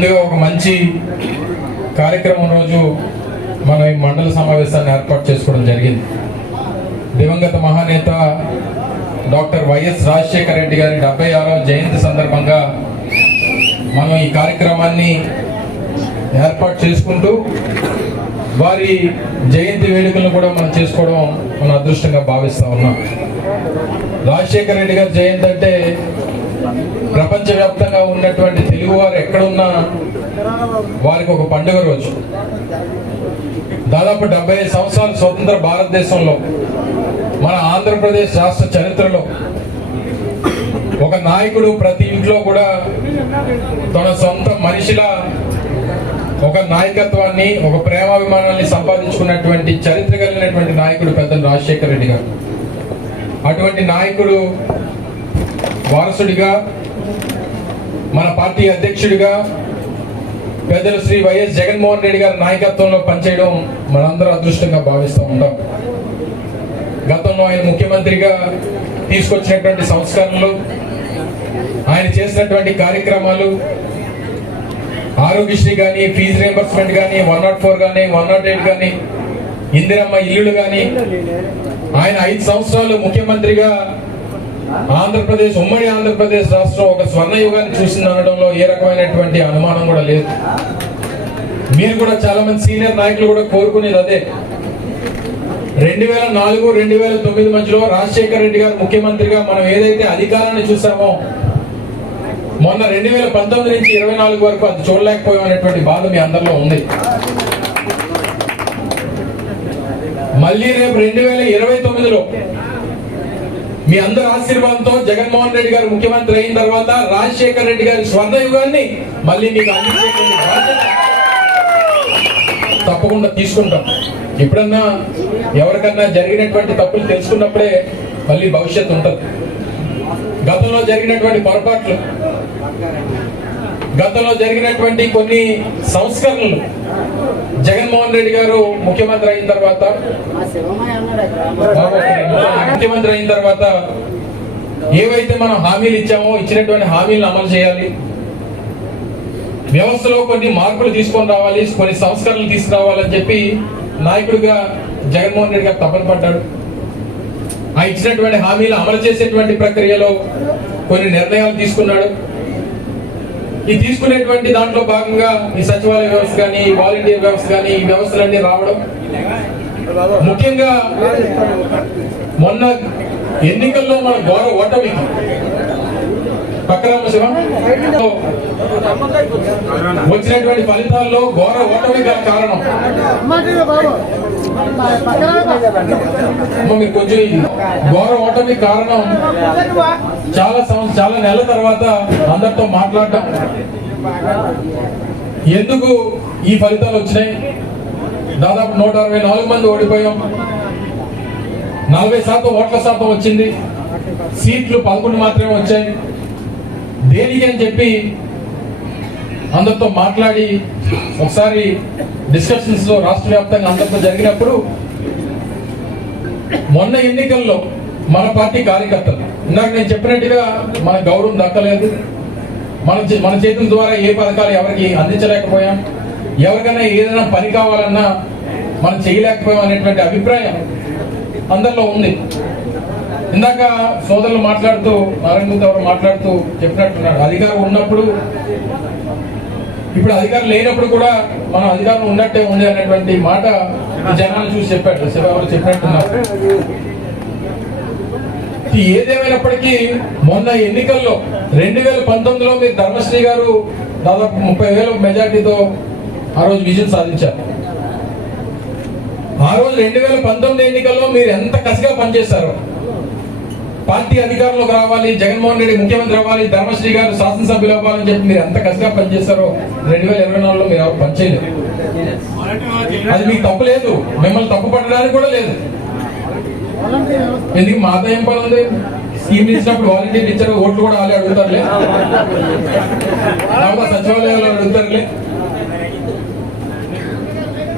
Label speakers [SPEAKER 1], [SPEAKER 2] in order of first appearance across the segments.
[SPEAKER 1] ముందుగా ఒక మంచి కార్యక్రమం రోజు మనం ఈ మండల సమావేశాన్ని ఏర్పాటు చేసుకోవడం జరిగింది. దివంగత మహానేత డాక్టర్ వైఎస్ రాజశేఖర రెడ్డి గారి డెబ్బై ఆరవ జయంతి సందర్భంగా మనం ఈ కార్యక్రమాన్ని ఏర్పాటు చేసుకుంటూ వారి జయంతి వేడుకలను కూడా మనం చేసుకోవడం మన అదృష్టంగా భావిస్తా ఉన్నాం. రాజశేఖర రెడ్డి గారి జయంతి అంటే ప్రపంచవ్యాప్తంగా ఉన్నటువంటి తెలుగు వారు ఎక్కడున్నా వారికి ఒక పండుగ రోజు. దాదాపు డెబ్బై ఐదు సంవత్సరాల స్వతంత్ర భారతదేశంలో మన ఆంధ్రప్రదేశ్ రాష్ట్ర చరిత్రలో ఒక నాయకుడు ప్రతి ఇంట్లో కూడా తన సొంత మనిషిలా ఒక నాయకత్వాన్ని ఒక ప్రేమాభిమానాన్ని సంపాదించుకున్నటువంటి చరిత్ర కలిగినటువంటి నాయకుడు పెద్ద రాజశేఖర రెడ్డి గారు. అటువంటి నాయకుడు వారసుడిగా మన పార్టీ అధ్యక్షుడిగా పెద్దలు శ్రీ వైఎస్ జగన్మోహన్ రెడ్డి గారి నాయకత్వంలో పనిచేయడం మనందరూ అదృష్టంగా భావిస్తూ ఉంటాం. గతంలో ఆయన ముఖ్యమంత్రిగా తీసుకొచ్చినటువంటి సంస్కరణలు ఆయన చేసినటువంటి కార్యక్రమాలు ఆరోగ్యశ్రీ కానీ ఫీజు రియంబర్స్మెంట్ కానీ వన్ నాట్ ఫోర్ కానీ వన్ నాట్ ఎయిట్ కానీ ఇందిరమ్మ ఇల్లులు కానీ ఆయన ఐదు సంవత్సరాలు ముఖ్యమంత్రిగా ఆంధ్రప్రదేశ్ ఉమ్మడి ఆంధ్రప్రదేశ్ రాష్ట్రం ఒక స్వర్ణ యుగాన్ని చూసింది అనడంలో ఏ రకమైనటువంటి అనుమానం కూడా లేదు. మీరు కూడా చాలా మంది సీనియర్ నాయకులు కూడా కోరుకునేది అదే. రెండు వేల నాలుగు రెండు వేల తొమ్మిది మధ్యలో రాజశేఖర రెడ్డి గారు ముఖ్యమంత్రిగా మనం ఏదైతే అధికారాన్ని చూసామో మొన్న రెండు వేల పంతొమ్మిది నుంచి ఇరవై నాలుగు వరకు అది చూడలేకపోయాం అనేటువంటి బాధ మీ అందరిలో ఉంది. మళ్ళీ రేపు రెండు వేల ఇరవై తొమ్మిదిలో మీ అందరి ఆశీర్వాదంతో జగన్మోహన్ రెడ్డి గారు ముఖ్యమంత్రి అయిన తర్వాత రాజశేఖర్ రెడ్డి గారి స్వర్ణయుగాన్ని మళ్ళీ మీకు అందించేటువంటి తప్పకుండా తీసుకుంటాం. ఎప్పుడన్నా ఎవరికన్నా జరిగినటువంటి తప్పులు తెలుసుకున్నప్పుడే మళ్ళీ భవిష్యత్తు ఉంటుంది. గతంలో జరిగినటువంటి పొరపాట్లు గతంలో జరిగినటువంటి కొన్ని సంస్కరణలు జగన్మోహన్ రెడ్డి గారు ముఖ్యమంత్రి అయిన తర్వాత ముఖ్యమంత్రి అయిన తర్వాత ఏవైతే మనం హామీలు ఇచ్చామో ఇచ్చినటువంటి హామీలను అమలు చేయాలి. వ్యవస్థలో కొన్ని మార్పులు తీసుకొని రావాలి కొన్ని సంస్కరణలు తీసుకురావాలని చెప్పి నాయకుడిగా జగన్మోహన్ రెడ్డి గారు తపన పడ్డాడు. ఆ ఇచ్చినటువంటి హామీలు అమలు చేసేటువంటి ప్రక్రియలో కొన్ని నిర్ణయాలు తీసుకున్నాడు. ఈ తీసుకునేటువంటి దాంట్లో భాగంగా ఈ సచివాలయ వ్యవస్థ కానీ వాలంటీర్ వ్యవస్థ కానీ ఈ వ్యవస్థలన్నీ రావడం. ముఖ్యంగా మొన్న ఎన్నికల్లో మన ఘోర ఓటమికి పక్కరామ శివ. వచ్చినటువంటి ఫలితాల్లో ఘోర ఓటమి కారణం. మీకు కొంచెం ఘోర ఓటమి కారణం. చాలా సంవత్సరం చాలా నెలల తర్వాత అందరితో మాట్లాడటం. ఎందుకు ఈ ఫలితాలు వచ్చినాయి? దాదాపు నూట అరవై నాలుగు మంది ఓడిపోయాం. నలభై శాతం ఓట్ల శాతం వచ్చింది. సీట్లు పదకొండు మాత్రమే వచ్చాయి. దేనికి అని చెప్పి అందరితో మాట్లాడి ఒకసారి డిస్కషన్స్ రాష్ట్ర వ్యాప్తంగా అందరితో జరిగినప్పుడు మొన్న ఎన్నికల్లో మన పార్టీ కార్యకర్తలు ఇందాక నేను చెప్పినట్టుగా మన గౌరవం దక్కలేదు. మన మన చేతుల ద్వారా ఏ పథకాలు ఎవరికి అందించలేకపోయాం. ఎవరికైనా ఏదైనా పని కావాలన్నా మనం చేయలేకపోయాం అనేటువంటి అభిప్రాయం అందరిలో ఉంది. ఇందాక సోదరులు మాట్లాడుతూ నారాయణ ఎవరు మాట్లాడుతూ చెప్పినట్టున్నారు. అధికారం ఉన్నప్పుడు ఇప్పుడు అధికారం లేనప్పుడు కూడా మనం అధికారం ఉన్నట్టే ఉంది అనేటువంటి మాట జనాలు చూసి చెప్పాడు శివ ఎవరు చెప్పినట్టున్నారు. ఏదేమైనప్పటికీ మొన్న ఎన్నికల్లో రెండు వేల పంతొమ్మిదిలో మీరు ధర్మశ్రీ గారు దాదాపు ముప్పై వేల మెజార్టీతో ఆ రోజు విజయం సాధించారు. ఆ రోజు రెండు వేల పంతొమ్మిది ఎన్నికల్లో మీరు ఎంత కసిగా పనిచేశారో పార్టీ అధికారంలోకి రావాలి జగన్మోహన్ రెడ్డి ముఖ్యమంత్రి అవ్వాలి ధర్మశ్రీ గారు శాసనసభ్యులు అవ్వాలని చెప్పి మీరు ఎంత కసిగా పనిచేశారో రెండు వేల ఇరవై నాలుగులో మీరు ఎవరు పనిచేయలేదు. అది మీకు తప్పు లేదు. మిమ్మల్ని తప్పు పట్టడానికి కూడా లేదు. ఎందుకు మాతో ఏం పని ఉంది స్కీమ్ ఇచ్చినప్పుడు వాలంటీర్ ఇచ్చారు ఓట్లు కూడా వాళ్ళే అడుగుతారులే. లేకపోతే సచివాలయాలు అడుగుతారులే.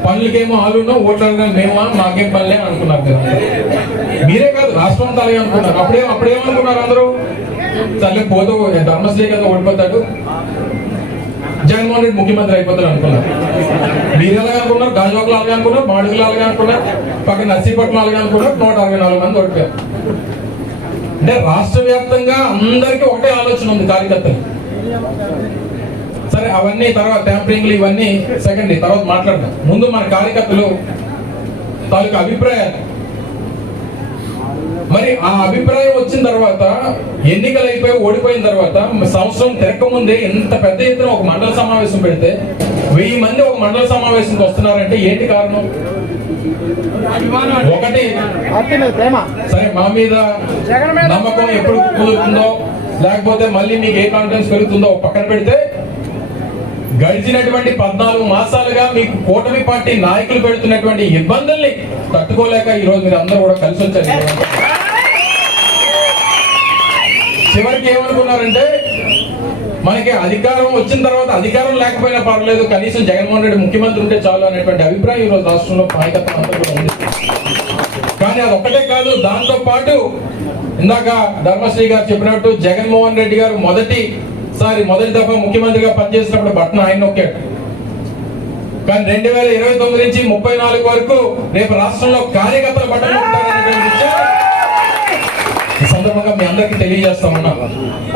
[SPEAKER 1] పనులకేమో ఆలున్నా ఓట్లు అడగాలి మేమా? మాకేం పనులే అనుకున్నారు కదా మీరే కాదు రాష్ట్రం అంతా అనుకున్నారు అప్పుడే అప్పుడేమనుకున్నారు అందరూ? తల్లి పోతూ ధర్మశ్రీ కదా ఓడిపోతాడు. జగన్మోహన్ రెడ్డి ముఖ్యమంత్రి అయిపోతారు అనుకున్నారు. మీరు ఎలాగ అనుకున్నారు? గాజువాకలు అలాగే అనుకున్నారు? మాడుగులు అలాగే అనుకున్నారు? పక్కన నర్సీపట్నం అలాగే అనుకున్నారు? నూట అరవై నాలుగు మంది ఓడిపోయారు. అంటే రాష్ట్ర వ్యాప్తంగా అందరికీ ఒకటే ఆలోచన ఉంది కార్యకర్తలు. సరే అవన్నీ తర్వాత ట్యాంపరింగ్లు ఇవన్నీ సెకండ్ తర్వాత మాట్లాడదాం. ముందు మన కార్యకర్తలు తాలూకా అభిప్రాయాలు. మరి ఆ అభిప్రాయం వచ్చిన తర్వాత ఎన్నికలు అయిపోయి ఓడిపోయిన తర్వాత సంవత్సరం తిరక్క ముందే ఎంత పెద్ద ఎత్తున ఒక మండల సమావేశం పెడితే వెయ్యి మంది ఒక మండల సమావేశంకి వస్తున్నారంటే ఏంటి కారణం? ఒకటి. సరే మా మీద నమ్మకం ఎప్పుడు కుదురుతుందో లేకపోతే మళ్ళీ మీకు ఏ కాన్ఫిడెన్స్ పెరుగుతుందో పక్కన పెడితే గడిచినటువంటి పద్నాలుగు మాసాలుగా మీకు కూటమి పార్టీ నాయకులు పెడుతున్నటువంటి ఇబ్బందుల్ని తట్టుకోలేక ఈ రోజు మీరు అందరూ కూడా కలిసి వచ్చారు చివరికి ఏమనుకున్నారంటే మనకి అధికారం వచ్చిన తర్వాత అధికారం లేకపోయినా పర్లేదు కనీసం జగన్మోహన్ రెడ్డి ముఖ్యమంత్రి ఉంటే చాలు అనేటువంటి అభిప్రాయం ఈరోజు రాష్ట్రంలో నాయకత్వం అంతా కూడా ఉంది. కానీ అది ఒక్కటే కాదు దాంతో పాటు ఇందాక ధర్మశ్రీ గారు చెప్పినట్టు జగన్మోహన్ రెడ్డి గారు మొదటి సారి మొదటి దఫా ముఖ్యమంత్రిగా పనిచేసినప్పుడు బట్టన ఆయన నొక్కాడు. కానీ రెండు వేల ఇరవై తొమ్మిది నుంచి ముప్పై నాలుగు వరకు రేపు రాష్ట్రంలో కార్యకర్తల బట్టలు ఉంటారనేటువంటి సందర్భంగా మీ అందరికీ తెలియజేస్తామన్నా.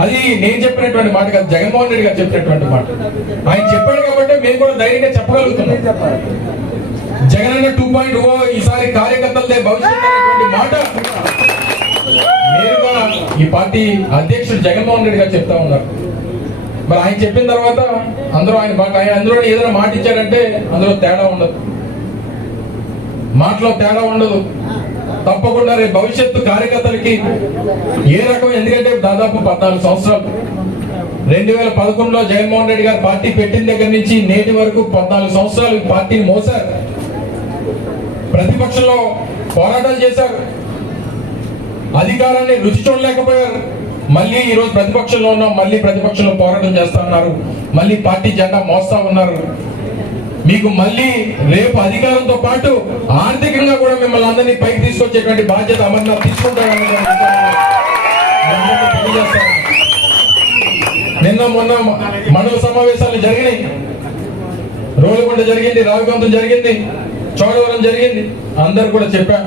[SPEAKER 1] అది నేను చెప్పినటువంటి మాట కాదు జగన్మోహన్ రెడ్డి గారు చెప్పినటువంటి మాట. ఆయన చెప్పాడు కాబట్టి మేము కూడా ధైర్యంగా చెప్పగలుగుతున్నాం. జగనన్న టూ పాయింట్ ఓ ఈసారి కార్యకర్తలదే భవిష్యత్తు అనేటువంటి మాట. నేరుగా ఈ పార్టీ అధ్యక్షుడు జగన్మోహన్ రెడ్డి గారు చెప్తా ఉన్నారు. మరి ఆయన చెప్పిన తర్వాత అందరూ ఆయన మాట ఆయన అందులో ఏదైనా మాట ఇచ్చారంటే అందులో తేడా ఉండదు. మాటలో తేడా ఉండదు. తప్పకుండా రేపు భవిష్యత్తు కార్యకర్తలకి ఏ రకం ఎందుకంటే దాదాపు పద్నాలుగు సంవత్సరాలు. రెండు వేల పదకొండులో జగన్మోహన్ రెడ్డి గారు పార్టీ పెట్టిన దగ్గర నుంచి నేటి వరకు పద్నాలుగు సంవత్సరాలు పార్టీని మోసారు. ప్రతిపక్షంలో పోరాటాలు చేశారు. అధికారాన్ని రుచి చూడలేకపోయారు. మళ్ళీ ఈ రోజు ప్రతిపక్షంలో ఉన్నాం మళ్ళీ ప్రతిపక్షంలో పోరాటం చేస్తా ఉన్నారు. మళ్ళీ పార్టీ జెండా మోస్తా ఉన్నారు. మీకు మళ్ళీ రేపు అధికారంతో పాటు ఆర్థికంగా కూడా మిమ్మల్ని అందరినీ పైకి తీసుకొచ్చేటువంటి బాధ్యత అమర్నాథ్ తీసుకుంటారని నిన్న మొన్న మనో సమావేశాలు జరిగినాయి. రోలుగుంట జరిగింది రావికొంతం జరిగింది చోడవరం జరిగింది. అందరు కూడా చెప్పా.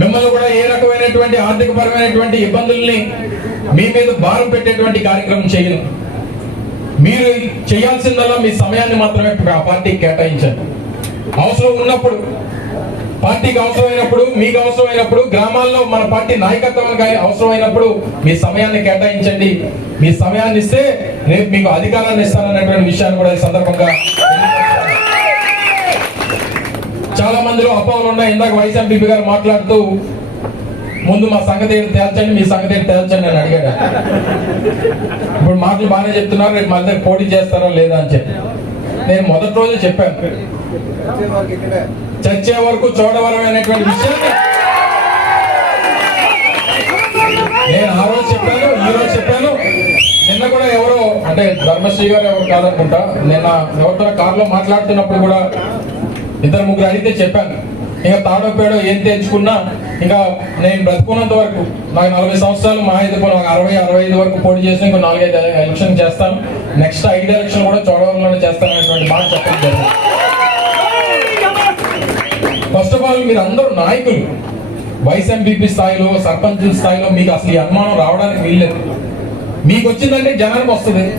[SPEAKER 1] మిమ్మల్ని కూడా ఏ రకమైనటువంటి ఆర్థిక పరమైనటువంటి ఇబ్బందుల్ని మీ మీద భారం పెట్టేటువంటి కార్యక్రమం చేయను. మీరు చేయాల్సిందల్లా మీ సమయాన్ని మాత్రమే ఆ పార్టీకి కేటాయించండి. అవసరం ఉన్నప్పుడు పార్టీకి అవసరమైనప్పుడు మీకు అవసరమైనప్పుడు గ్రామాల్లో మన పార్టీ నాయకత్వానికి అవసరమైనప్పుడు మీ సమయాన్ని కేటాయించండి. మీ సమయాన్ని ఇస్తే రేపు మీకు అధికారాన్ని ఇస్తాననేటువంటి విషయాన్ని కూడా ఈ సందర్భంగా చాలా మందిలో అపోహలు ఉన్నాయి. ఇందాక వైస్ గారు మాట్లాడుతూ ముందు మా సంగతి తేల్చండి మీ సంగతి తేల్చండి అని అడిగాడు ఇప్పుడు మాటలు బాగానే చెప్తున్నారు రేపు మళ్ళీ పోటీ చేస్తారా లేదా అని చెప్పి. నేను మొదటి రోజు చెప్పాను. చచ్చే వరకు చూడవరం అనేటువంటి విషయాన్ని నేను ఆ రోజు చెప్పాను ఈ రోజు చెప్పాను. నిన్న కూడా ఎవరో అంటే ధర్మశ్రీ గారు ఎవరు కాదనుకుంటా నిన్న ఎవరితో కారులో మాట్లాడుతున్నప్పుడు కూడా ఇద్దరు ముగ్గురు అడిగితే చెప్పాను. ఇంకా తాడో పేడో ఏం తెచ్చుకున్నా ఇంకా నేను బ్రతుకున్నంత వరకు నాకు నలభై సంవత్సరాలు మా ఐదు నాకు అరవై అరవై ఐదు వరకు పోటీ చేసి ఇంకో నాలుగైదు ఎలక్షన్ చేస్తాను. నెక్స్ట్ ఐదు ఎలక్షన్ కూడా చూడడంలోనే చేస్తాను అనేటువంటి మాట చెప్పడం ఫస్ట్ ఆఫ్ ఆల్ మీరు అందరూ నాయకులు. వైస్ ఎంపీపీ స్థాయిలో సర్పంచ్ స్థాయిలో మీకు అసలు ఈ అనుమానం రావడానికి వీల్లేదు. మీకు వచ్చిందంటే జనానికి వస్తుంది.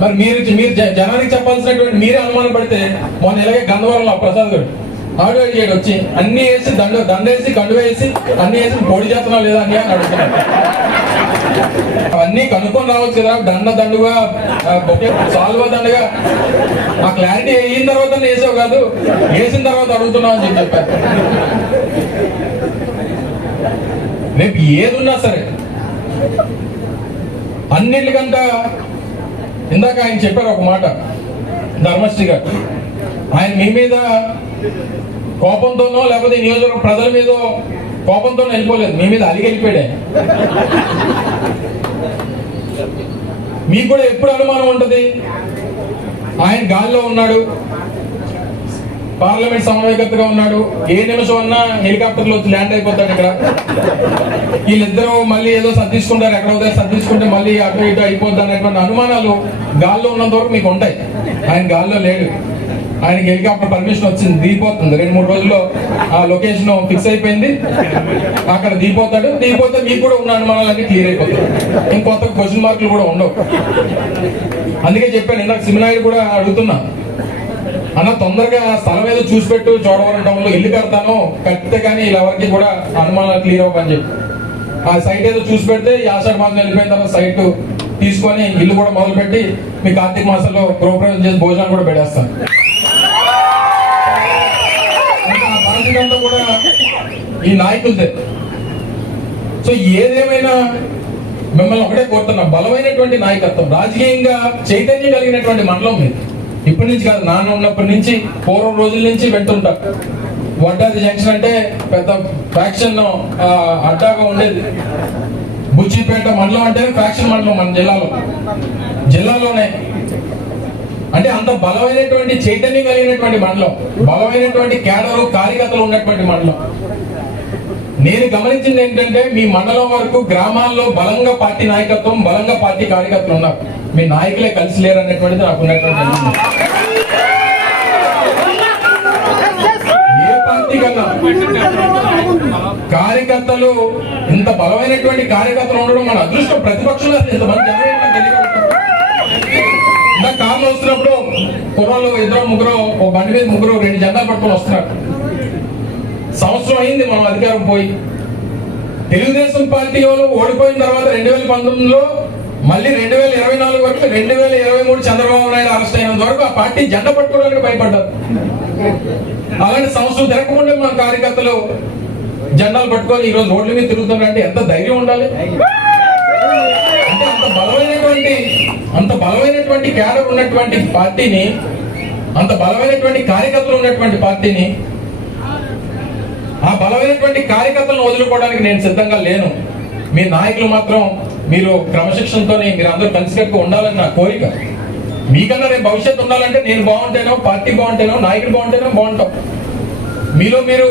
[SPEAKER 1] మరి మీరు మీరు జ- జనానికి చెప్పాల్సినటువంటి మీరే అనుమానం పడితే మొన్న ఇలాగే గంధవరంలో ప్రసాద్ గారు ఆడ చేయడం వచ్చి అన్ని వేసి దండ దండేసి కండు వేసి అన్ని వేసి పొడి చేస్తున్నా లేదా అని అని అడుగుతున్నాడు అవన్నీ కనుక్కొని రావచ్చు కదా దండ దండుగా సాల్వ దండగా. ఆ క్లారిటీ అయిన తర్వాత వేసావు కాదు వేసిన తర్వాత అడుగుతున్నావు అని చెప్పి చెప్పారు. రేపు ఉన్నా సరే అన్నిటికంట ఇందాక ఆయన చెప్పారు ఒక మాట ధర్మశ్రీ గారు. ఆయన మీ మీద కోపంతోనో లేకపోతే ఈ నియోజకవర్గ ప్రజల మీద కోపంతో వెళ్ళిపోలేదు. మీ మీద అలిగి వెళ్ళిపోయాడే మీకు కూడా ఎప్పుడు అనుమానం ఉంటుంది? ఆయన గాల్లో ఉన్నాడు. పార్లమెంట్ సమన్వయకర్తగా ఉన్నాడు. ఏ నిమిషం అన్నా హెలికాప్టర్లో వచ్చి ల్యాండ్ అయిపోతాడు ఇక్కడ. వీళ్ళిద్దరూ మళ్ళీ ఏదో సర్దిసుకుంటారు ఎక్కడ పోతే సర్దిసుకుంటే మళ్ళీ అటు ఇటు అయిపోద్ది అనేటువంటి అనుమానాలు గాల్లో ఉన్నంత వరకు మీకు ఉంటాయి. ఆయన గాల్లో లేడు. ఆయనకి హెలికాప్టర్ పర్మిషన్ వచ్చింది. దిగిపోతుంది రెండు మూడు రోజుల్లో ఆ లొకేషన్ ఫిక్స్ అయిపోయింది. అక్కడ దిగిపోతాడు దిగిపోతే మీకు కూడా ఉన్న అనుమానాలన్నీ క్లియర్ అయిపోతాయి. ఇంకొత్త క్వశ్చన్ మార్కులు కూడా ఉండవు. అందుకే చెప్పాను ఇందాక సిమినాయుడు కూడా అడుగుతున్నా. అన్న తొందరగా స్థలం ఏదో చూసి పెట్టు చోడవరం టౌన్లో ఇల్లు కడతాను. కడితే కానీ ఇలా ఎవరికి కూడా అనుమానాలు క్లియర్ అవ్వని చెప్పి. ఆ సైట్ ఏదో చూసి పెడితే ఈ మాసం వెళ్ళిపోయిన తర్వాత సైట్ తీసుకొని ఇల్లు కూడా మొదలు పెట్టి మీ కార్తీక మాసంలో గృహప్రవేశం చేసి భోజనం కూడా పెట్టేస్తాను ఈ నాయకులదే సో ఏదేమైనా మిమ్మల్ని ఒకటే కోరుతున్నా బలమైనటువంటి నాయకత్వం రాజకీయంగా చైతన్యం కలిగినటువంటి మండలం మీద ఇప్పటి నుంచి కాదు నాన్న ఉన్నప్పటి నుంచి పూర్వం రోజుల నుంచి వింటుంటా. వడ్డాది జంక్షన్ అంటే పెద్ద ఫ్యాక్షన్ అడ్డాగా ఉండేది. బుచ్చిపేట మండలం అంటే ఫ్యాక్షన్ మండలం మన జిల్లాలో. జిల్లాలోనే. అంటే అంత బలమైనటువంటి చైతన్యం కలిగినటువంటి మండలం బలమైనటువంటి కేడరు కార్యకర్తలు ఉన్నటువంటి మండలం. నేను గమనించింది ఏంటంటే మీ మండలం వరకు గ్రామాల్లో బలంగా పార్టీ నాయకత్వం బలంగా పార్టీ కార్యకర్తలు ఉన్నారు. మీ నాయకులే కలిసి లేరు అనేటువంటిది నాకు ఉన్నటువంటి ఏ పార్టీ కన్నా కార్యకర్తలు ఇంత బలమైనటువంటి కార్యకర్తలు ఉండడం మన అదృష్టం. ప్రతిపక్షంలో అసలు ఇంతమంది వస్తున్నప్పుడు కుర్రాళ్ళు ఇద్దరు ముగ్గురు ఒక బండి మీద ముగ్గురు రెండు జెండాలు పట్టుకొని వస్తున్నారు. సంవత్సరం అయింది మనం అధికారం పోయి. తెలుగుదేశం పార్టీ వాళ్ళు ఓడిపోయిన తర్వాత రెండు వేల పంతొమ్మిదిలో మళ్ళీ రెండు వేల ఇరవై నాలుగు వరకు రెండు వేల ఇరవై మూడు చంద్రబాబు నాయుడు అరెస్ట్ అయినంత వరకు ఆ పార్టీ జెండా పట్టుకోవడానికి భయపడ్డారు. అలాంటి సంవత్సరం తిరగకుండా మన కార్యకర్తలు జెండాలు పట్టుకొని ఈ రోజు రోడ్ల మీద తిరుగుతున్నారంటే ఎంత ధైర్యం ఉండాలి? అంటే అంత బలమైనటువంటి అంత బలమైనటువంటి క్యాడర్ ఉన్నటువంటి పార్టీని అంత బలమైనటువంటి కార్యకర్తలు ఉన్నటువంటి పార్టీని ఆ బలమైనటువంటి కార్యకర్తలను వదులుకోవడానికి నేను సిద్ధంగా లేను. మీ నాయకులు మాత్రం మీరు క్రమశిక్షణతో మీరు అందరూ కలిసికట్టుగా ఉండాలని నా కోరిక. మీకన్నా రేపు భవిష్యత్తు ఉండాలంటే నేను బాగుంటేనో పార్టీ బాగుంటేనో నాయకులు బాగుంటేనో బాగుంటాం. మీలో మీరు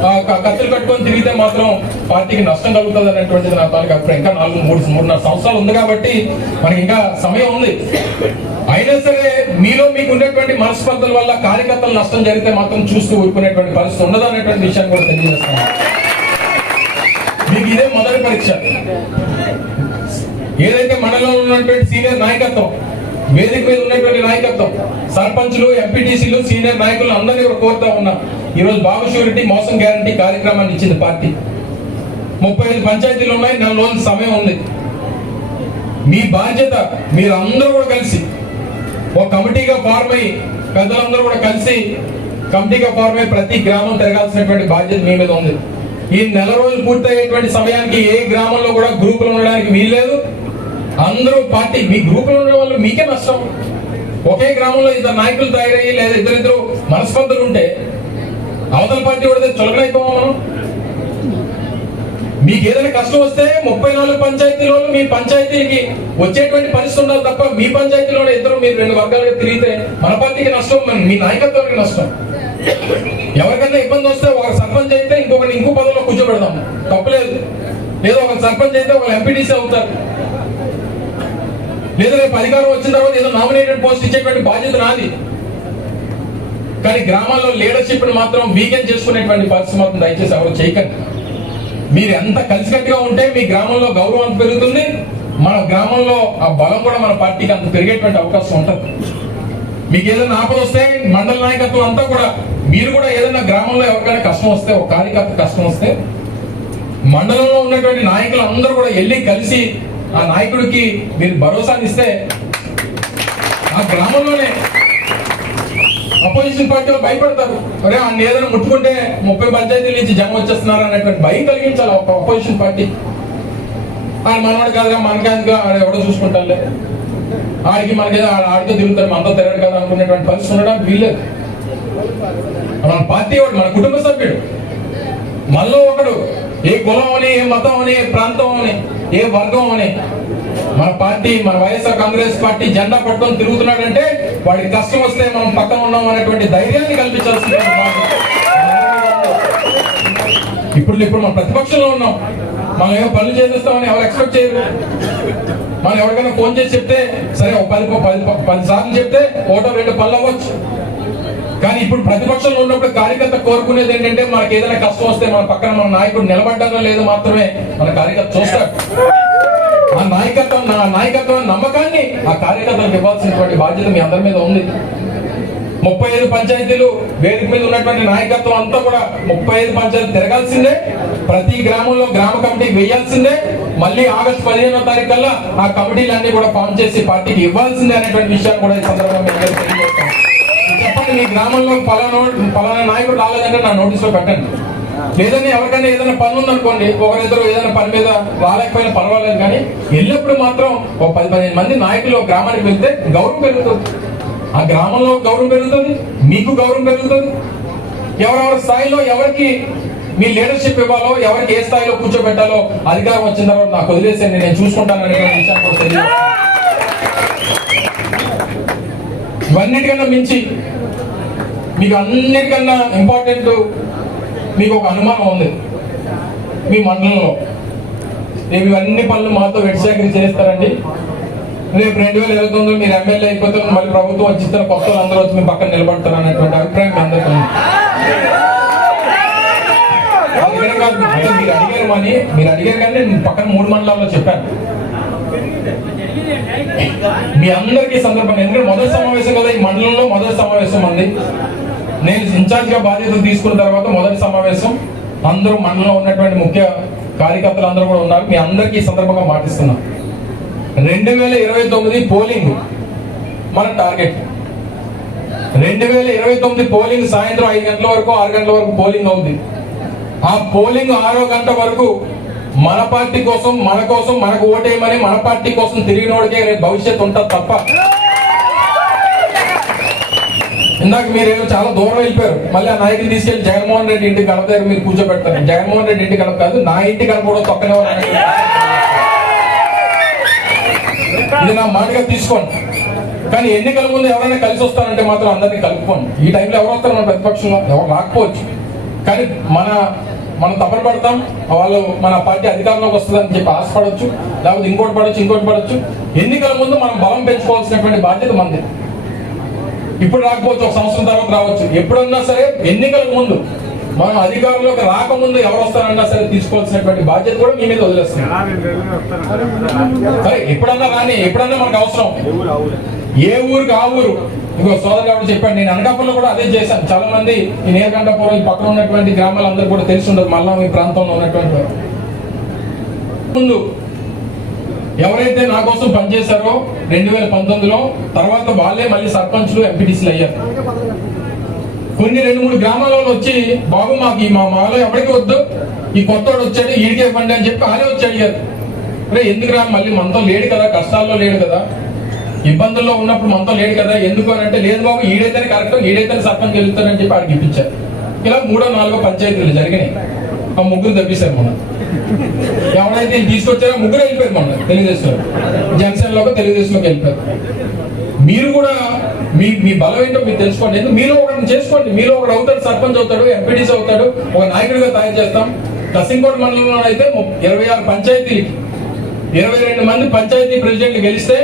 [SPEAKER 1] ఆ, కత్తులు కట్టుకొని తిరిగితే మాత్రం పార్టీకి నష్టం కలుగుతుంది అనేటువంటిది నా తాలూకు అభిప్రాయం. ఇంకా నాలుగు మూడు మూడున్నర సంవత్సరాలు ఉంది కాబట్టి మనకి ఇంకా సమయం ఉంది. అయినా సరే మీలో మీకు ఉండేటువంటి మనస్పర్ధల వల్ల కార్యకర్తలు నష్టం జరిగితే మాత్రం చూస్తూ ఊరుకునేటువంటి పరిస్థితి ఉండదు అనేటువంటి విషయాన్ని కూడా తెలియజేస్తాను మీకు ఇదే మొదటి పరీక్ష. ఏదైతే మండలంలో ఉన్నటువంటి సీనియర్ నాయకత్వం వేదిక మీద ఉన్నటువంటి నాయకత్వం సర్పంచ్లు ఎంపీటీసీలు సీనియర్ నాయకులు అందరినీ కూడా కోరుతా ఉన్నా. ఈరోజు బాబు షూరిటీ మోసం గ్యారంటీ కార్యక్రమాన్ని ఇచ్చింది పార్టీ. ముప్పై ఐదు పంచాయతీలు ఉన్నాయి నెల రోజుల సమయం ఉంది. మీ బాధ్యత మీరు అందరూ కూడా కలిసి ఒక కమిటీగా ఫార్మ్ అయ్యి పెద్దలందరూ కూడా కలిసి కమిటీగా ఫార్మ్ అయ్యి ప్రతి గ్రామం తిరగాల్సినటువంటి బాధ్యత మీ మీద ఉంది. ఈ నెల రోజులు పూర్తయ్యేటువంటి సమయానికి ఏ గ్రామంలో కూడా గ్రూపులు ఉండడానికి వీల్లేదు. అందరూ పార్టీ మీ గ్రూపులు ఉండడం వల్ల మీకే నష్టం. ఒకే గ్రామంలో ఇద్దరు నాయకులు తయారయ్యి లేదా ఇద్దరిద్దరు మనస్పర్ధలు ఉంటే అవతల పార్టీ వాడితే చులకనైపోమా మనం? మీకు ఏదైనా కష్టం వస్తే ముప్పై నాలుగు పంచాయతీలో మీ పంచాయతీకి వచ్చేటువంటి పరిస్థితి ఉండాలి తప్ప మీ పంచాయతీలో ఇద్దరు మీరు రెండు వర్గాలుగా తిరిగితే మన పార్టీకి నష్టం మీ నాయకత్వానికి నష్టం. ఎవరికైనా ఇబ్బంది వస్తే ఒక సర్పంచ్ అయితే ఇంకొకటి ఇంకో పదవిలో కూర్చోబెడదాం. తప్పలేదు. లేదా ఒక సర్పంచ్ అయితే ఒక ఎంపీడీసీ అవుతారు. లేదా రేపు అధికారం వచ్చిన తర్వాత ఏదో నామినేటెడ్ పోస్ట్ ఇచ్చేటువంటి బాధ్యత నాది. కానీ గ్రామాల్లో లీడర్షిప్ని మాత్రం వీకెండ్ చేసుకునేటువంటి పరిస్థితి మాత్రం దయచేసి ఎవరు చేయకండి. మీరు ఎంత కలిసికట్టుగా ఉంటే మీ గ్రామంలో గౌరవం అంత పెరుగుతుంది మన గ్రామంలో ఆ బలం కూడా మన పార్టీకి అంత పెరిగేటువంటి అవకాశం ఉంటుంది. మీకు ఏదైనా ఆపద వస్తే మండల నాయకత్వం అంతా కూడా మీరు కూడా ఏదైనా గ్రామంలో ఎవరికైనా కష్టం వస్తే ఒక కార్యకర్త కష్టం వస్తే మండలంలో ఉన్నటువంటి నాయకులు అందరూ కూడా వెళ్ళి కలిసి ఆ నాయకుడికి మీరు భరోసాని ఇస్తే ఆ గ్రామంలోనే అపోజిషన్ పార్టీ భయపడతారు. అరే ఆ ఏదైనా ముట్టుకుంటే ముప్పై పంచాయతీల నుంచి జనం వచ్చేస్తున్నారు అనేటువంటి భయం కలిగించాలి ఒక అపోజిషన్ పార్టీ. ఆయన మనవాడు కాదుగా మనకాదుగా ఆడ ఎవడో చూసుకుంటారులే ఆడికి మనకి ఆడితో తిరుగుతారు మనతో తిరగడు కదా అనుకునేటువంటి పరిస్థితి ఉండడానికి వీల్లేదు. మన పార్టీ వాడు మన కుటుంబ సభ్యుడు. మనలో ఒకడు ఏ కులం అని ఏ మతం అని ఏ ప్రాంతం అని ఏ వర్గం అని మన పార్టీ మన వైఎస్ఆర్ కాంగ్రెస్ పార్టీ జెండా పట్టుకొని తిరుగుతున్నాడంటే వాడికి కష్టం వస్తే మనం పక్కన ఉన్నాం అనేటువంటి ధైర్యాన్ని కల్పించాల్సింది ఇప్పుడు ఇప్పుడు మనం ప్రతిపక్షంలో ఉన్నాం. మనం ఏమో పనులు చేసేస్తామని ఎవరు ఎక్స్పెక్ట్ చేయరు. మనం ఎవరికైనా ఫోన్ చేసి చెప్తే సరే ఒక పది పది పది సార్లు చెప్తే ఓటో రెండు పనులు అవ్వచ్చు. కానీ ఇప్పుడు ప్రతిపక్షంలో ఉన్నప్పుడు కార్యకర్త కోరుకునేది ఏంటంటే మనకి ఏదైనా కష్టం వస్తే మన పక్కన మన నాయకుడు నిలబడ్డానో లేదో మాత్రమే మన కార్యకర్త చూస్తాడు. ఆ నాయకత్వం నా నాయకత్వం నమ్మకాన్ని ఆ కార్యకర్తలకు ఇవ్వాల్సినటువంటి బాధ్యత మీ అందరి మీద ఉంది. ముప్పై ఐదు పంచాయతీలు వేదిక మీద ఉన్నటువంటి నాయకత్వం అంతా కూడా ముప్పై ఐదు పంచాయతీలు తిరగాల్సిందే. ప్రతి గ్రామంలో గ్రామ కమిటీ వేయాల్సిందే. మళ్ళీ ఆగస్టు పదిహేనో తారీఖు కల్లా ఆ కమిటీలన్నీ కూడా ఫామ్ చేసి పార్టీకి ఇవ్వాల్సిందే అనేటువంటి విషయాన్ని కూడా ఈ సందర్భంగా చెప్పండి మీ గ్రామంలో పలానా పలానా నాయకుడు రాలేదంటే నా నోటీస్లో పెట్టండి. లేదంటే ఎవరికైనా ఏదైనా పని ఉందనుకోండి ఒకరిద్దరు ఏదైనా పని మీద రాలేకపోయినా పర్వాలేదు కానీ ఎల్లప్పుడు మాత్రం ఒక పది పదిహేను మంది నాయకులు గ్రామానికి వెళ్తే గౌరవం పెరుగుతుంది. ఆ గ్రామంలో గౌరవం పెరుగుతుంది మీకు గౌరవం పెరుగుతుంది. ఎవరెవరి స్థాయిలో ఎవరికి మీ లీడర్షిప్ ఇవ్వాలో ఎవరికి ఏ స్థాయిలో కూర్చోబెట్టాలో అధికారం వచ్చిన తర్వాత నాకు వదిలేసేయండి నేను చూసుకుంటాను అనేటువంటి విషయాన్ని ఇవన్నిటికన్నా మించి మీకు అన్నిటికన్నా ఇంపార్టెంట్ మీకు ఒక అనుమానం ఉంది. మీ మండలంలో. రేపు ఇవన్నీ పనులు మాతో వెడిచాకరి చేస్తారండి రేపు రెండు వేల ఇరవై తొమ్మిదిలో మీరు ఎమ్మెల్యే అయిపోతే మళ్ళీ ప్రభుత్వం వచ్చిన కొత్త అందరూ వచ్చి మీ పక్కన నిలబడతారు అనేటువంటి అభిప్రాయం మీ అందరికీ ఉంది. కాదు మీరు అడిగారు అని మీరు అడిగారు కానీ నేను పక్కన మూడు మండలాల్లో చెప్పాను. మీ అందరికీ సందర్భంగా ఎందుకంటే మొదటి సమావేశం కదా ఈ మండలంలో మొదటి సమావేశం అంది. నేను ఇన్ఛార్జ్గా బాధ్యతలు తీసుకున్న తర్వాత మొదటి సమావేశం అందరూ మండలంలో ఉన్నటువంటి ముఖ్య కార్యకర్తలు అందరూ కూడా ఉన్నారు. మీ అందరికీ ఈ సందర్భంగా మాటిస్తున్నాం. రెండు వేల ఇరవై తొమ్మిది పోలింగ్ మన టార్గెట్. రెండు వేల ఇరవై తొమ్మిది పోలింగ్ సాయంత్రం ఐదు గంటల వరకు ఆరు గంటల వరకు పోలింగ్ అవుతుంది ఆ పోలింగ్ ఆరో గంట వరకు మన పార్టీ కోసం మన కోసం మనకు ఓటేయమని మన పార్టీ కోసం తిరిగినోడికే రేపు భవిష్యత్తు ఉంటుంది తప్ప ఇందాక మీరేమో చాలా దూరం వెళ్ళిపోయారు. మళ్ళీ ఆ నాయకులు తీసుకెళ్ళి జగన్మోహన్ రెడ్డి ఇంటికి గడప దగ్గర మీరు కూర్చోబెడతారు. జగన్మోహన్ రెడ్డి ఇంటి గడప కాదు నా ఇంటి గడప కూడా తొక్కనే ఇది నా మాటగా తీసుకోండి. కానీ ఎన్నికల ముందు ఎవరైనా కలిసి వస్తారంటే మాత్రం అందరినీ కలుపుకోండి. ఈ టైంలో ఎవరు వస్తారు మన ప్రతిపక్షంలో? ఎవరు రాకపోవచ్చు. కానీ మన మనం తప్పని పడతాం. వాళ్ళు మన పార్టీ అధికారంలోకి వస్తుందని చెప్పి ఆశపడవచ్చు లేకపోతే ఇంకోటి పడవచ్చు ఇంకోటి పడవచ్చు ఎన్నికల ముందు మనం బలం పెంచుకోవాల్సినటువంటి బాధ్యత మనది. ఇప్పుడు రాకపోవచ్చు ఒక సంవత్సరం తర్వాత రావచ్చు. ఎప్పుడన్నా సరే ఎన్నికలకు ముందు మనం అధికారంలోకి రాకముందు ఎవరు వస్తారన్నా సరే తీసుకోవాల్సినటువంటి బాధ్యత కూడా మీ మీద వదిలేస్తాం. సరే ఎప్పుడన్నా కానీ ఎప్పుడన్నా మనకు అవసరం. ఏ ఊరికి ఆ ఊరు? ఇంకో సోదరు కాబట్టి చెప్పాడు నేను అనకాపల్లిలో కూడా అదే చేశాను. చాలా మంది ఈ నీలకంఠపురం ఈ పక్కన ఉన్నటువంటి గ్రామాలందరూ కూడా తెలిసి ఉండదు మళ్ళా మీ ప్రాంతంలో ఉన్నటువంటి ముందు ఎవరైతే నా కోసం పనిచేశారో రెండు వేల పంతొమ్మిదిలో తర్వాత వాళ్ళే మళ్ళీ సర్పంచ్లు ఎంపీటీసీలు అయ్యారు. కొన్ని రెండు మూడు గ్రామాల వచ్చి బాబు మాకు మా మాలో ఎవరికి వద్దు? ఈ కొత్తోడు వచ్చాడు ఈడికే పండి అని చెప్పి వాళ్ళే వచ్చి అడిగారు. అరే ఎందుకు రా మళ్ళీ మనతో లేడు కదా కష్టాల్లో లేడు కదా. ఇబ్బందుల్లో ఉన్నప్పుడు మనతో లేడు కదా ఎందుకు అని అంటే లేదు బాబు ఈడైతేనే కరెక్ట్ ఈడైతేనే సర్పంచ్ గెలుస్తానని చెప్పి ఆడికి ఇప్పించారు. ఇలా మూడో నాలుగో పంచాయతీలు జరిగినాయి. ముగ్గురు తప్పిస్తారు మనం ఎవరైతే తీసుకొచ్చారో ముగ్గురు వెళ్ళిపోయారు మన తెలుగుదేశం జనసేనలోకి తెలుగుదేశంలోకి వెళ్ళిపోయారు. మీరు కూడా మీ మీ బలం ఏంటో మీరు తెలుసుకోండి. ఎందుకు? మీరు ఒకటి చేసుకోండి. మీరు ఒకడు అవుతాడు సర్పంచ్ అవుతాడు ఎంపీటీసీ అవుతాడు ఒక నాయకుడిగా తయారు చేస్తాం. కసింకోట మండలంలో అయితే ఇరవై ఆరు పంచాయతీ ఇరవై రెండు మంది పంచాయతీ ప్రెసిడెంట్లు గెలిస్తే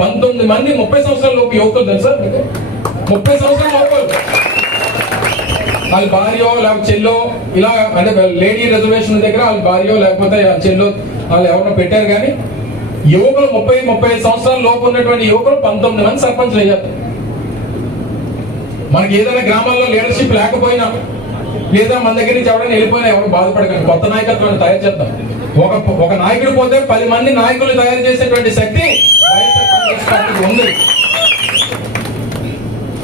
[SPEAKER 1] పంతొమ్మిది మంది ముప్పై సంవత్సరాల లోపు యువకులు తెలుసా ముప్పై సంవత్సరాల లోపు. వాళ్ళ భార్యో లేకపోతే చెల్లో ఇలా అంటే లేడీ రిజర్వేషన్ దగ్గర వాళ్ళ భార్యో లేకపోతే చెల్లో వాళ్ళు ఎవరినో పెట్టారు కానీ యువకులు ముప్పై ముప్పై ఐదు సంవత్సరాల లోపు ఉన్నటువంటి యువకులు పంతొమ్మిది మంది సర్పంచ్ అయ్యారు. మనకి ఏదైనా గ్రామాల్లో లీడర్షిప్ లేకపోయినా లేదా మన దగ్గర నుంచి ఎవరైనా వెళ్ళిపోయినా ఎవరు బాధపడకండి. కొత్త నాయకత్వాన్ని తయారు చేద్దాం. ఒక ఒక నాయకుడు పోతే పది మంది నాయకులు తయారు చేసేటువంటి శక్తి ఉంది.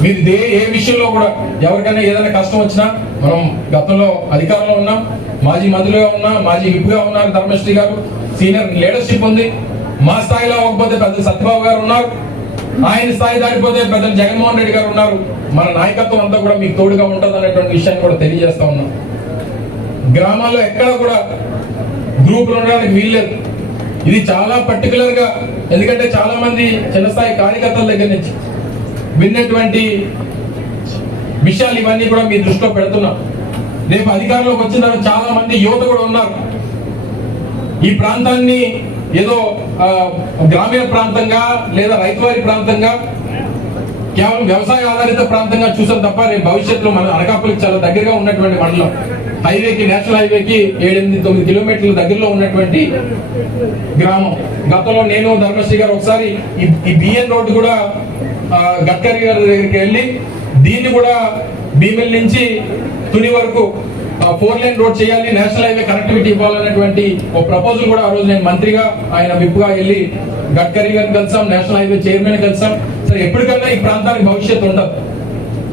[SPEAKER 1] మీరు దే ఏ విషయంలో కూడా ఎవరికైనా ఏదైనా కష్టం వచ్చినా మనం గతంలో అధికారంలో ఉన్నాం మాజీ మంత్రిగా ఉన్నా మాజీ విప్గా ఉన్నారు ధర్మశ్రీ గారు సీనియర్ లీడర్షిప్ ఉంది. మా స్థాయిలో అవ్వకపోతే పెద్ద సత్యబాబు గారు ఉన్నారు. ఆయన స్థాయి దాటిపోతే పెద్ద జగన్మోహన్ రెడ్డి గారు ఉన్నారు. మన నాయకత్వం అంతా కూడా మీకు తోడుగా ఉంటుంది అనేటువంటి విషయాన్ని కూడా తెలియజేస్తా ఉన్నాం. గ్రామాల్లో ఎక్కడ కూడా గ్రూపులు ఉండడానికి వీల్లేదు ఇది చాలా పర్టికులర్గా ఎందుకంటే చాలా మంది చిన్న స్థాయి కార్యకర్తల దగ్గర నుంచి విన్నటువంటి విషయాలు ఇవన్నీ కూడా మీ దృష్టిలో పెడుతున్నాం. రేపు అధికారంలోకి వచ్చిన తర్వాత చాలా మంది యువత కూడా ఉన్నారు. ఈ ప్రాంతాన్ని ఏదో గ్రామీణ ప్రాంతంగా లేదా రైతువారి ప్రాంతంగా కేవలం వ్యవసాయ ఆధారిత ప్రాంతంగా చూసాం తప్ప రేపు భవిష్యత్తులో మన అనకాపల్లికి చాలా దగ్గరగా ఉన్నటువంటి మండలం హైవేకి నేషనల్ హైవేకి ఏడెనిమిది తొమ్మిది కిలోమీటర్ల దగ్గరలో ఉన్నటువంటి గ్రామం. గతంలో నేను ధర్మశ్రీ గారు ఒకసారి ఈ- బిఎన్ రోడ్డు కూడా గడ్కరీ గారి దగ్గరికి వెళ్ళి దీన్ని కూడా భీమిల్ నుంచి తుని వరకు ఫోర్ లైన్ రోడ్ చేయాలి నేషనల్ హైవే కనెక్టివిటీ ఇవ్వాలనేటువంటి ఒక ప్రపోజల్ కూడా ఆ రోజు నేను మంత్రిగా ఆయన విప్పుగా వెళ్ళి గడ్కరీ గారిని కలిసాం నేషనల్ హైవే చైర్మన్ కలిసాం. సరే ఎప్పటికన్నా ఈ ప్రాంతానికి భవిష్యత్తు ఉండదు.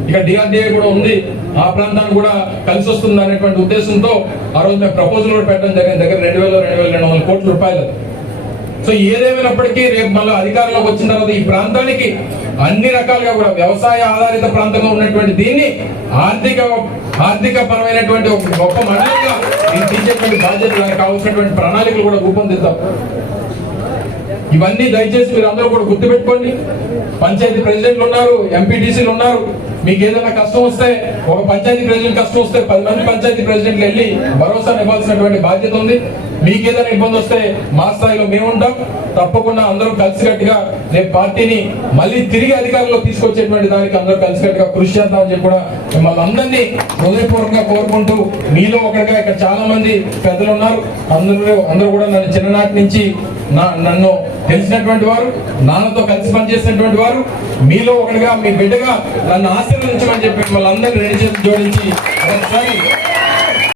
[SPEAKER 1] ఇక డిఆర్డిఏ కూడా ఉంది ఆ ప్రాంతానికి కూడా కలిసి వస్తుంది అనేటువంటి ఉద్దేశంతో ఆ రోజు మేము ప్రపోజల్ కూడా పెట్టడం జరిగింది. దగ్గర రెండు వేల రెండు వేల రెండు వందల కోట్ల రూపాయలు. సో ఏదేమైనప్పటికీ రేపు మళ్ళీ అధికారంలోకి వచ్చిన తర్వాత ఈ ప్రాంతానికి అన్ని రకాలుగా కూడా వ్యవసాయ ఆధారిత ప్రాంతంగా ఉన్నటువంటి దీన్ని ఆర్థిక ఆర్థిక పరమైనటువంటి ఒక గొప్ప మండలంగా దీన్ని తీసేటువంటి బాధ్యత దానికి కావాల్సినటువంటి ప్రణాళికలు కూడా రూపొందిద్దాం. ఇవన్నీ దయచేసి మీరు అందరూ కూడా గుర్తుపెట్టుకోండి. పంచాయతీ ప్రెసిడెంట్లు ఉన్నారు ఎంపీటీసీలు ఉన్నారు. మీకు ఏదైనా కష్టం వస్తే ఒక పంచాయతీ ప్రెసిడెంట్ కష్టం వస్తే పది మంది పంచాయతీ ప్రెసిడెంట్లు వెళ్ళి భరోసా ఇవ్వాల్సినటువంటి బాధ్యత ఉంది. మీకు ఏదైనా ఇబ్బంది వస్తే మా స్థాయిలో మేము ఉంటాం. తప్పకుండా అందరూ కలిసికట్టుగా రేపు పార్టీని మళ్ళీ తిరిగి అధికారంలో తీసుకొచ్చేటువంటి దానికి అందరూ కలిసికట్టుగా కృషి చేద్దామని చెప్పి కూడా మిమ్మల్ని అందరినీ హృదయపూర్వకంగా కోరుకుంటూ మీలో ఒకటిగా ఇక్కడ చాలా మంది పెద్దలు ఉన్నారు. అందరూ అందరూ కూడా నన్ను చిన్ననాటి నుంచి నా నన్ను తెలిసినటువంటి వారు నాన్నతో కలిసి పనిచేసినటువంటి వారు మీలో ఒకటిగా మీ బిడ్డగా నన్ను ఆశీర్వదించమని చెప్పి మిమ్మల్ని అందరినీ రెండు చేతులు జోడించి ఒకసారి